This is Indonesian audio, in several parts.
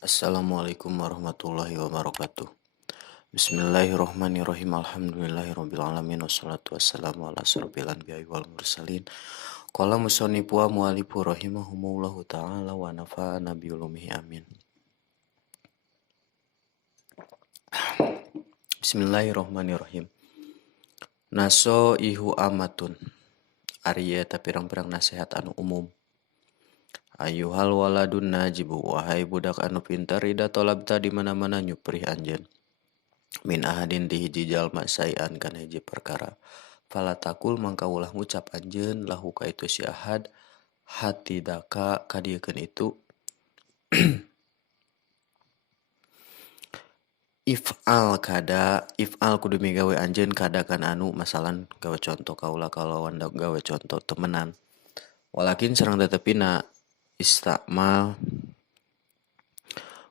Assalamualaikum warahmatullahi wabarakatuh. Bismillahirrahmanirrahim. Alhamdulillahirrabbilalamin. Wassalatu wassalamu ala asrofil anbiya'i wal mursalin. Qala musannifu wa mu'allifu rahimahumullahu ta'ala wa nafa'ana bi ulumihi amin. Bismillahirrahmanirrahim. Naso ihu amatun. Ari eta pirang-pirang nasihat anu umum. Ayuhal waladun najibu, wahai budak anu pintar, ida tolabta di mana-mana nyuprih anjeun. Min ahadin di hiji jalma sayan kana hiji perkara. Fala takul mangka ulah ngucap anjeun lahu ka itu si ahad hati daka kadiekeun itu if'al kudu migawe anjeun kada kan anu masalan gawe contoh kaula kalawan gawe contoh temenan. Walakin sareng tetepina istakmal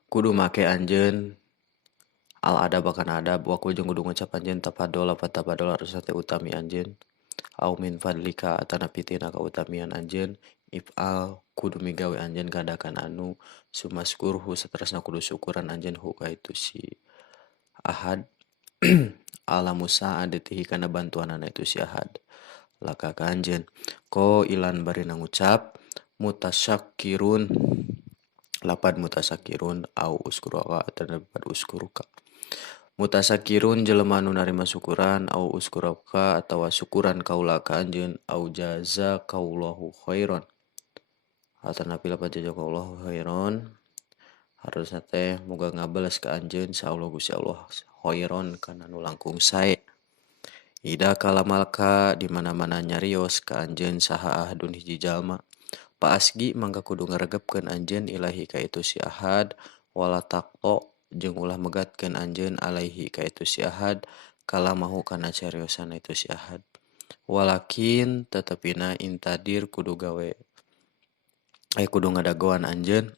kudu make anjeun al adab akan adab wa jeung kudu ngucap anjeun tafadola harus teh utami anjeun au min fadlika atana pitina kautamian anjeun if'al kudu migawe anjeun kadakan anu sumaskurhu saterusna kudu syukuran anjeun hu ka itu si ahad ala musaadatihi kana bantuanana itu si ahad laka ka anjeun ko ilan bari ngucap mutasyakirun lapad mutasyakirun au uskuruka atau lapad uskuruka mutasakirun jelema anu narima syukuran au uskuruka atawa syukuran kaula ka anjeun au jazakallahu khairan atana lapad jazakallahu khairan harusna teh moga ngabalas ka anjeun insyaallah Gusti Allah khairan kana nu langkung sae. Ida kalamalka di mana-mana nyarios ka anjeun saha ahadun hiji jalma pa asgi mangga kudu ngaregepkeun anjeun ilahi ka itu si ahad wala taqto jeung ulah megatkeun anjeun alaihi ka itu si ahad kalamahu kana cariosan itu si ahad walakin tetepina intadir kudu ngadagoan anjeun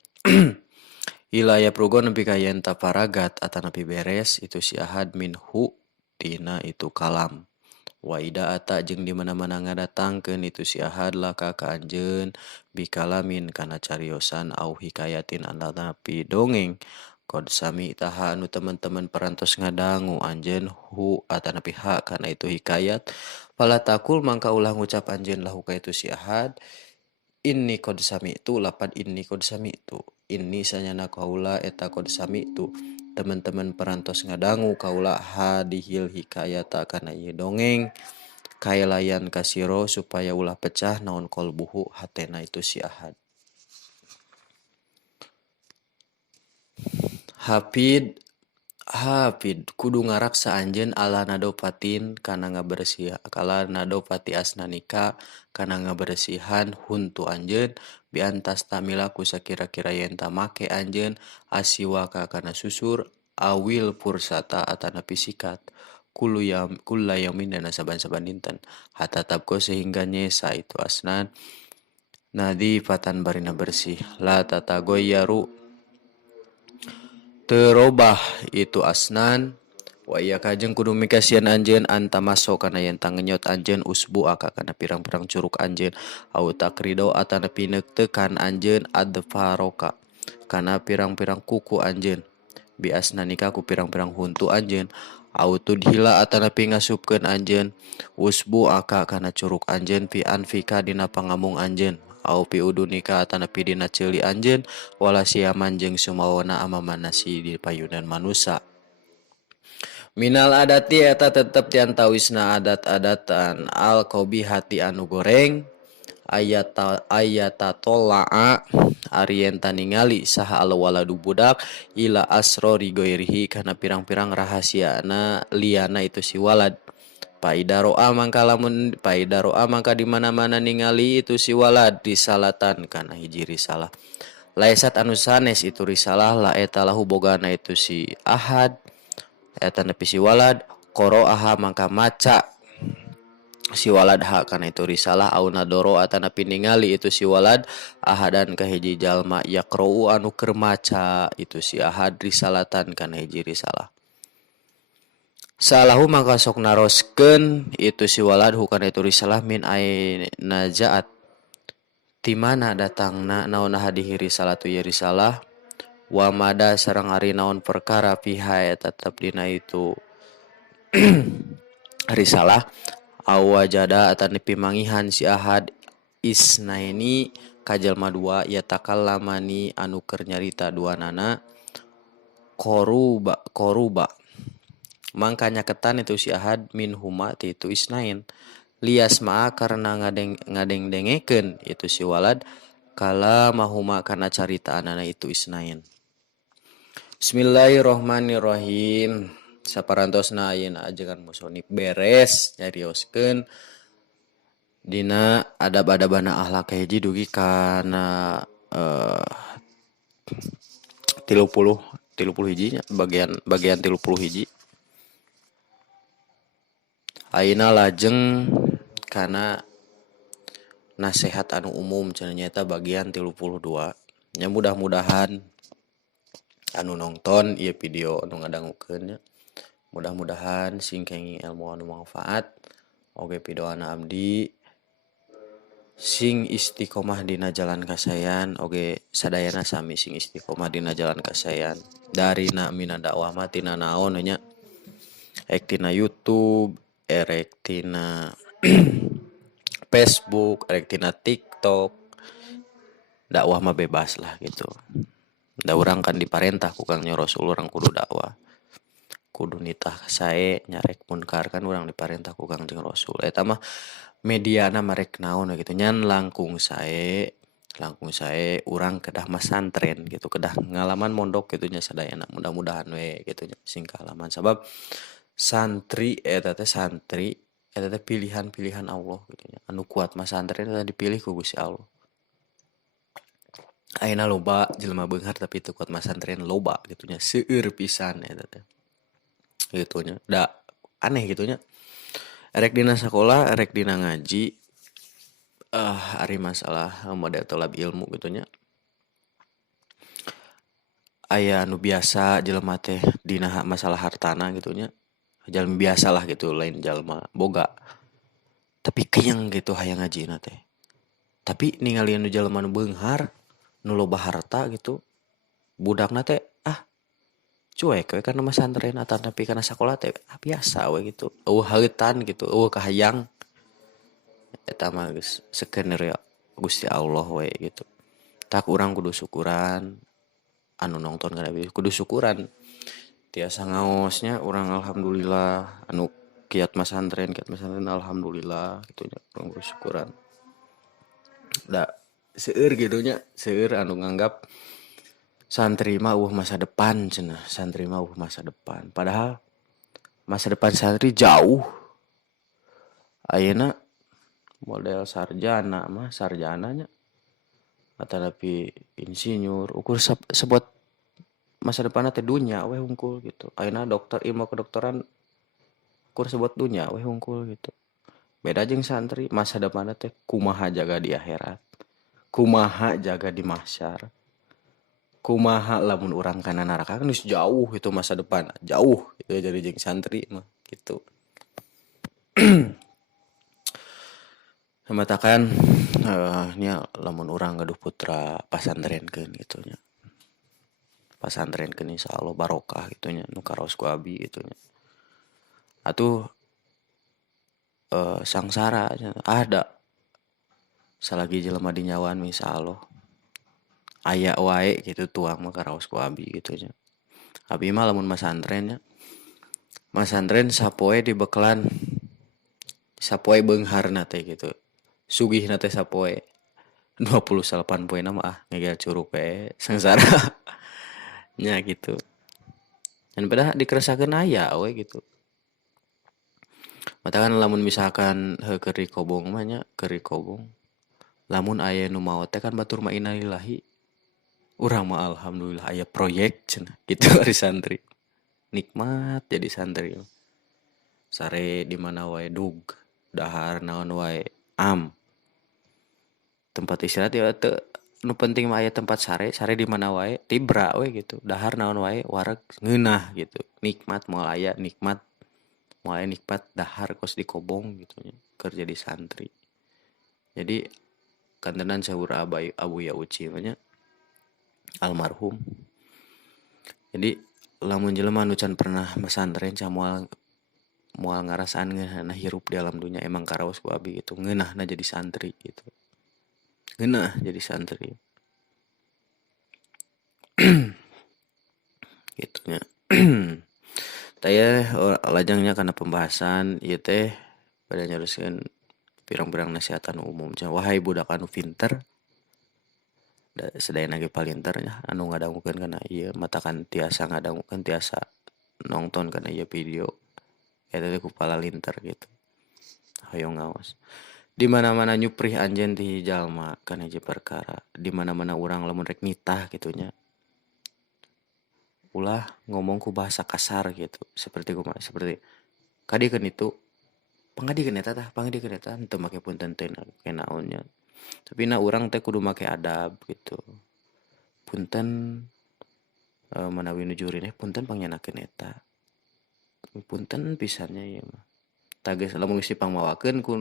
ilaya prugon nepi ka yen taparagat atau nepi beres itu si ahad minhu tina itu kalam. Wa ida ata jeung di mana-mana ngadatangkeun itu si ahad laka ka anjeun bikalamin kana cariosan au hikayatin anapi dongeng kod sami taha anu teman-teman perantos ngadangu anjeun hu atanapi ha kana itu hikayat fala takul mangka ulah ngucap anjeun lahu ka itu si ahad inni kod sami itu lapad inni kod sami itu inni sanyana kaula eta kod sami itu teman-teman perantos ngadangu kaula hadihil hikayata kana ieu dongeng kaelayan kasiro supaya ulah pecah naon kolbuhu hatena itu si ahad. Hafid kudu ngaraksa anjeun ala nadopatin kana ngabersih kala nadopati asnanika kana ngabersihan huntu anjeun biantas tamila ku sakira-kira yen tamake anjeun asiwaka kana susur awil pursata atana pisikat kulla yamin dana saban-saban dinten hatta tabko sehingga nyesa itu asnan nadifatan barina bersih la tatagoyaru terobah itu asnan wa iya kajeng kudu mikasian anjeun antamaso kana yen tangenyot anjeun usbu aka kana pirang-pirang curug anjeun au takrido atana pineuk tekan anjeun adfaroka kana pirang-pirang kuku anjeun bi asnanika ku pirang-pirang huntu anjeun au tudhila atana pingasupkeun anjeun usbu aka kana curug anjeun fi anfika dina pangamung anjeun au pi udunika atana pi dina ceuli anjeun wala siaman jeung sumawana amamana si di payunan manusa. Minal adati eta tetep tiantawisna adat-adatan al qobihati anu goreng ayata tola'a arienta ningali saha al waladu budak ila asrori goirihi kana pirang-pirang rahasiana liana itu si walad paidaroa mangka di mana-mana ningali itu si walad risalatan kana hiji risalah laisat anu sanes itu risalah la eta lahu bogana itu si ahad eta nepi si walad qoro'aha mangka maca si walad ha kana itu risalah au nadoro atana piningali itu si walad ahadan ka hiji jalma yaqra'u anu keur maca itu si ahad risalatan kana hiji risalah salahu mangka sok naroskeun itu si walad hukana itu risalah min aina ja'at ti mana datangna naon hadihi risalatu ya risalah wa mada sareng ari naon perkara piha tetep dina itu risalah awajada atan pimangihan si ahad isnaini kajalma dua ya takallamani anu keur nyarita duanana koruba mangkanya ketan itu si ahad min huma ti itu isnain lias ma karena ngadeng-dengekeun itu si walad kala mahuma kana carita anana itu isnain. Bismillahirrohmanirrohim. Saparantosna ayeuna ajengan musonif beres nyarioskeun dina adab-adabana akhlak hiji dugi kana 30 hijinya bagian 30 hiji. Ayeuna lajeng kana nasihat anu umum cenah nyaeta bagian 32. Nya mudah-mudahan anu nonton ieu video anu ngadangukeun nya mudah-mudahan sing kenging ilmu anu manfaat oge pidoana abdi sing istiqomah dina jalan kasayan oge sadayana sami sing istiqomah dina jalan kasayan dari na mina dakwah mah tina naon nya ek tina YouTube erek tina Facebook erek tina TikTok dakwah mah bebas lah gitu. Da urang kan diparentah ku Kang Rasul urang kudu dakwah. Kudu nitah sae nyarek munkar kan urang diparentah ku Kang Rasul. Eta mah mediana marek naon gitu nyan langkung sae urang kedah masantren gitu kedah ngalaman mondok gitu nya sadayana mudah-mudahan we gitu nya sing kahalaman sabab santri eta teh pilihan-pilihan Allah gitu nya anu kuat masantren eta dipilih ku Gusti Allah. Ayeuna loba jelema beunghar tapi teu kuat masantren loba gitu nya seueur pisan eta teh. Gitu nya. Da aneh gitu nya. Erek dina sakola, erek dina ngaji ari masalah model tolab ilmu gitu nya. Aya anu biasa jelema teh dina masalah hartana gitu nya. Jalma biasa lah gitu lain jalma boga. Tapi kenyang gitu hayang ngajina teh. Tapi ningali anu jalma nu beunghar nu loba harta gitu budakna teh cuek we kana masantren atau tapi kana sakola teh biasa we gitu heutan gitu kahayang eta mah geus skenario Gusti Allah we gitu tak urang kudu syukuran anu nongton kana kudu syukuran tiasa ngaosnya urang alhamdulillah anu kiat masantren alhamdulillah gitu nya urang kudu syukuran da seueur gitu nya seueur anu nganggap santri mah masa depan cenah santri mah masa depan padahal masa depan santri jauh ayeuna model sarjananya atau tapi insinyur ukur sebut masa depanna teh dunya we hungkul gitu ayeuna dokter ilmu kedokteran ukur sebut dunya we hungkul gitu beda jeung santri masa depanna teh kumaha jaga di akhirat kumaha jaga di mahsyar kumaha lamun urang kana neraka kan geus jauh itu masa depan jauh itu jadi jeung santri mah gitu. Matakan nya lamun urang gaduh putra pasantrenkeun gitu nya. Pasantrenkeun insyaallah barokah gitu nya nu karaos ku abi gitu nya. Atuh sangsara ada salagi jelema di nyawaan insyaallah aya wae gitu tuang mah karaos ku abi gitu nya. Abi mah lamun masantren nya. Masantren sapoe dibekelan sapoe beungharna teh gitu. Sugihna teh sapoe 28 poena mah ngegel curug we sangsara. Nya gitu. Dan padahal dikeresakeun aya we gitu. Matakan lamun misalkan keur dikobong mah nya keur dikobong. Lamun aya nu maot teh kan batur mah innalillahi. Urang mah alhamdulillah aya proyek cenah gitu ari santri. Nikmat jadi santri. Sare di mana wae dug, dahar naon wae am. Tempat istirahat ya teu nu penting mah aya tempat sare di mana wae tibra we gitu. Dahar naon wae wareg ngeunah gitu. Nikmat moal aya nikmat dahar kos dikobong gitu nya keur jadi santri. Jadi kantenan saur Abu Ya Uci nya almarhum Jadi lamun jelema anu can pernah pesantren can moal moal ngarasaan ngeunah hirup di alam dunia emang karaos ku abi gitu ngeunahna jadi santri gitu ngeunah jadi santri gitu nya. Taya lajangnya karena pembahasan ieu teh pada nyaruskeun pirang-pirang nasihatan umum wahai budak anu pinter sedayana ge palinter nya anu ngadangukeun kana ieu matakan tiasa ngadangukeun tiasa nongton kana ieu video eta teh ku palalinter gitu hoyong ngaos di mana-mana nyuprih anjeun ti jalma kana hiji perkara di mana-mana urang lamun rek nitah gitunya ulah ngomong ku bahasa kasar gitu seperti kumaha seperti kadikeun itu pangadikeun eta tah pangadikeun eta henteu make punten teh naonnya tapi na urang teh kudu make adab gitu punten manawi nujurin punten pangyanakeun eta punten pisannya ieu mah tages lamun geus dipangmawakeun ku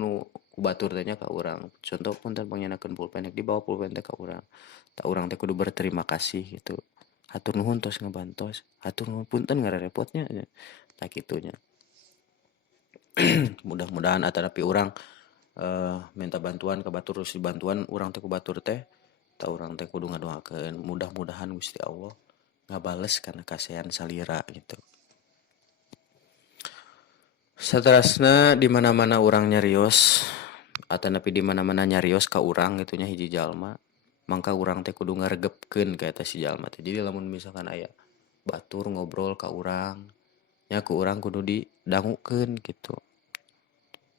batur teh nya ka urang contoh punten pangyanakeun pulpen dibawa pulpen teh ka urang ta urang teh kudu berterima kasih gitu hatur nuhun tos ngabantos hatur nuhun punten ngarerepotnya tah kitunya. Mudah-mudahan atanapi urang minta bantuan ke batur terus dibantuan urang teh ku batur teh ta urang teh kudu ngadoakeun mudah-mudahan Gusti Allah ngabales kana kasehan salira gitu. Saterasna di mana-mana urang nyarios atanapi di mana-mana nyarios ka urang gitu nya hiji jalma mangka urang teh kudu ngaregepkeun ka eta si jalma teh. Jadi lamun misalkan aya batur ngobrol ka urang nya ku urang kudu didangukeun gitu.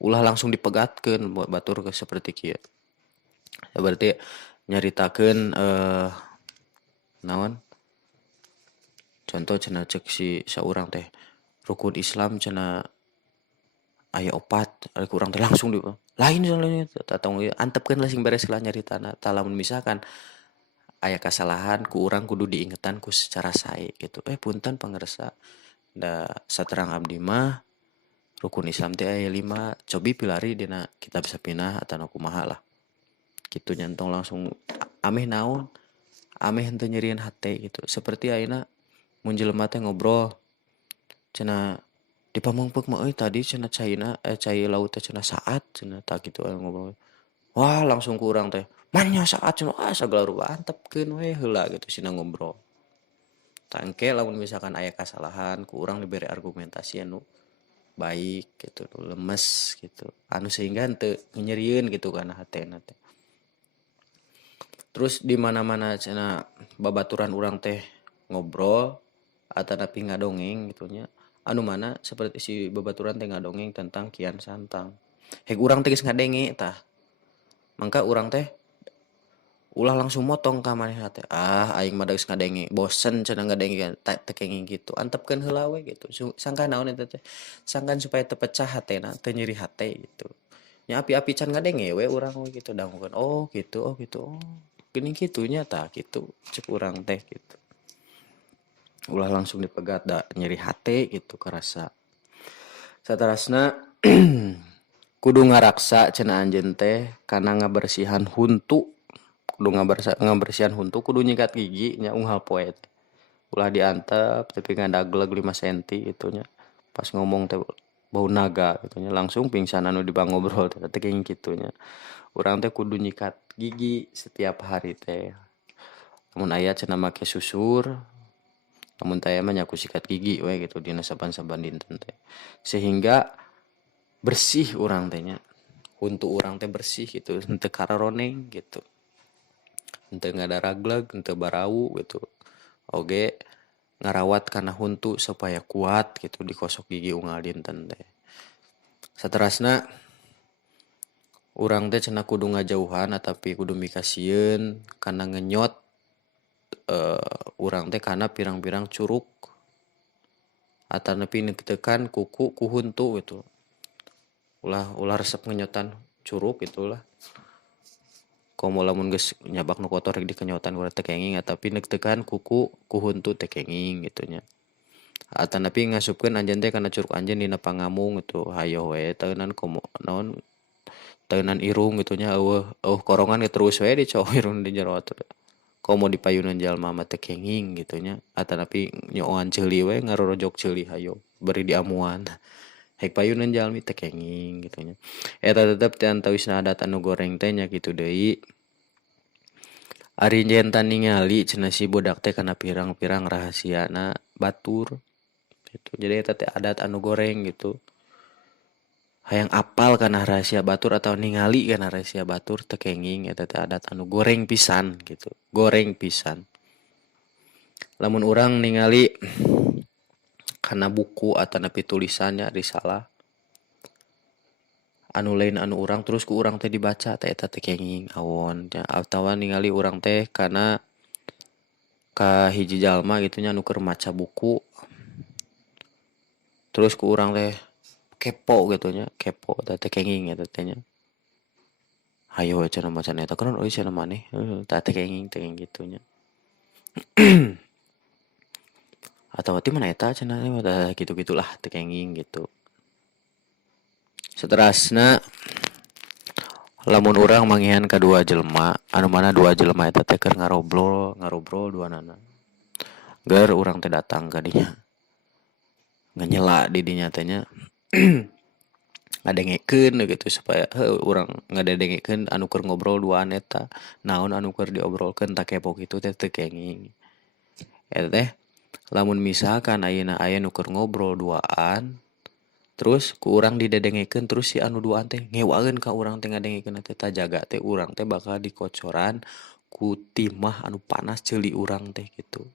Ulah langsung dipegatkeun buat batur ke seperti kieu. Ya berarti nyaritakeun naon? Contoh cenah cek si saurang teh rukun Islam cenah aya 4 ari urang teh langsung di lain atau antepkeun lah sing beres lah nyaritana. Tah lamun misalkan aya kasalahan ku urang kudu diingetan ku secara sae gitu. Punten pangarsa da saterang abdi mah rukun Islam teh aya 5 cobi pilari dina kitab sapinah atawa kumaha lah. Gitu nyantong langsung ameh naon ameh henteu nyerieun hate gitu seperti ayeuna mun jelema teh ngobrol cenah dipamengpeuk mah euy tadi cenah cai laut teh cenah saat cenah tah kitu ngobrol wah langsung ku urang teh manya saat cenah sagala rupa antepkeun we heula gitu cenah ngobrol tah engke lamun misalkan aya kasalahan ku urang diberi argumentasi anu baik gitu lemes gitu anu sehingga henteu nyerieun gitu kana hatena teh. Terus di mana-mana cenah babaturan urang teh ngobrol atanapi ngadongeng gitunya. Anu mana seperti si babaturan teh ngadongeng tentang Kian Santang. Hek urang teh geus ngadenge tah. Mangka urang teh ulah langsung motong ka manehna teh. Aing mah geus ngadenge, bosen cenah ngadenge teh kenging gitu. Antepkeun heula we gitu. Sangkan naon eta teh? Sangkan supaya teu pecah hatena, teu nyeri hate gitu. Nya api-api can ngadenge we urang we gitu dangukeun. Oh gitu, oh gitu. Oh geuning kitunya tah gitu cek urang teh gitu ulah langsung dipegat da nyeri hate gitu kerasa saterasna kudu ngaraksa cenah anjeun teh kana ngabersihan huntu kudu ngabersihan huntu kudu nyikat gigi nya unggal poe teh ulah diantep tapi ngadagleg 5 cm itunya pas ngomong teh bau naga gitu nya langsung pingsan anu di ngobrol teh kayak gitunya urang teh kudu nyikat gigi setiap hari teh lamun aya cenah make susur lamun teh mah nyaku sikat gigi we gitu dina saban-saban dinten teh sehingga bersih urang teh nya huntu urang teh bersih gitu henteu kararoneng gitu henteu ngadaragleg henteu barau gitu oge ngarawat kana huntu supaya kuat gitu dikosok gigi unggal dinten teh saterasna urang teh cenah kudu ngajauhan atapi kudu mikasieun kana ngenyot urang teh kana pirang-pirang curug atanapi neukeutekan kuku ku huntu gitu ulah resep ngenyotan curug gitulah komo lamun geus nyabak nu kotor rek dikenyotan urang teh kenging atapi neukeutekan kuku ku huntu teh kenging gitu nya atanapi ngasupkeun anjeun teh kana curug anjeun dina pangamung gitu hayo we teunan komo naon teunan irung gitu nya eueuh korongan terus we dicow irung di jero atuh komo dipayunan jalma mah teu kenging gitu nya atanapi nyoan ceuli we ngarorojok ceuli hayo beri diamuan hek payunan jalmi teu kenging gitu nya eta tetep teu antawisna adat anu goreng teh nya kitu deui. Ari jentan ningali cenah si budak teh kana pirang-pirang rahasiana batur gitu. Jadi eta teh adat anu goreng gitu. Hayang apal kana rahasia batur atau ningali kana rahasia batur teu kenging eta teh adat anu goreng pisan gitu. Goreng pisan. Lamun urang ningali kana buku atanapi tulisannya risalah anu lain anu urang terus ku urang teh dibaca teh eta teh kenging awon nya atawa ningali urang teh kana ka hiji jalma gitu nya anu keur maca buku terus ku urang teh kepo gitu nya kepo eta teh kenging eta teh nya hayo cenah macan eta kan euy cenah maneh tah teh kenging gitu nya atawa ti mana eta cenah gitu-gitulah teh kenging gitu. Saterasna lamun urang mangihan kadua jelema anu mana dua jelema eta teh keur ngarobrol duanana ger urang teh datang ka dinya nganyela di dinya teh nya ngadengekeun gitu supaya urang ngadengekeun anu keur ngobrol duaan eta naon anu keur diobrolkeun tak kepo kitu teh teu kenging eta teh lamun misalkan ayeuna aya nu keur ngobrol duaan terus ku urang didedengekeun terus si anu duaan teh ngewaeun ka urang teh ngadengekeun teh tajaga teh urang teh bakal dikocoran ku timah anu panas ceuli urang teh gitu.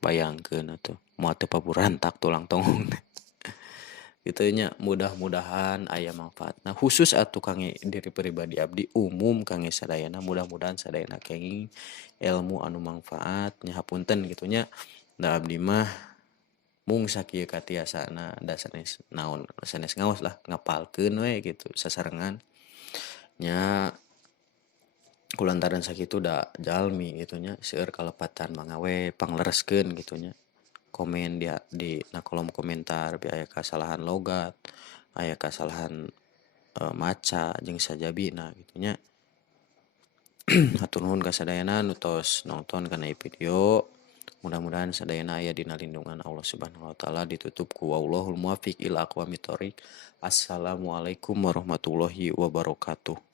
Bayangkeun atuh moal teu paburantak tulang tongong kitu nya mudah-mudahan aya manfaatna khusus atuh kangge diri pribadi abdi umum kangge sadayana mudah-mudahan sadayana kenging ilmu anu manfaat nya hapunten kitu nya da abdi mah mung sakieu katiasana da sanes naon sanes ngaos lah ngapalkeun we gitu sasarengan nya kulantaran sakitu da jalmi gitu nya seueur kalepatan mangga we panglereskeun gitu nya komen dia di na kolom komentar bi aya kasalahan logat aya kasalahan maca jeung sajabina gitu nya hatur nuhun ka sadayana nu tos nongton kana ieu video mudah-mudahan sadayana aya dina lindungan Allah Subhanahu wa taala ditutup ku wallahul muwaffiq ila aqwamit thoriq. Assalamualaikum warahmatullahi wabarakatuh.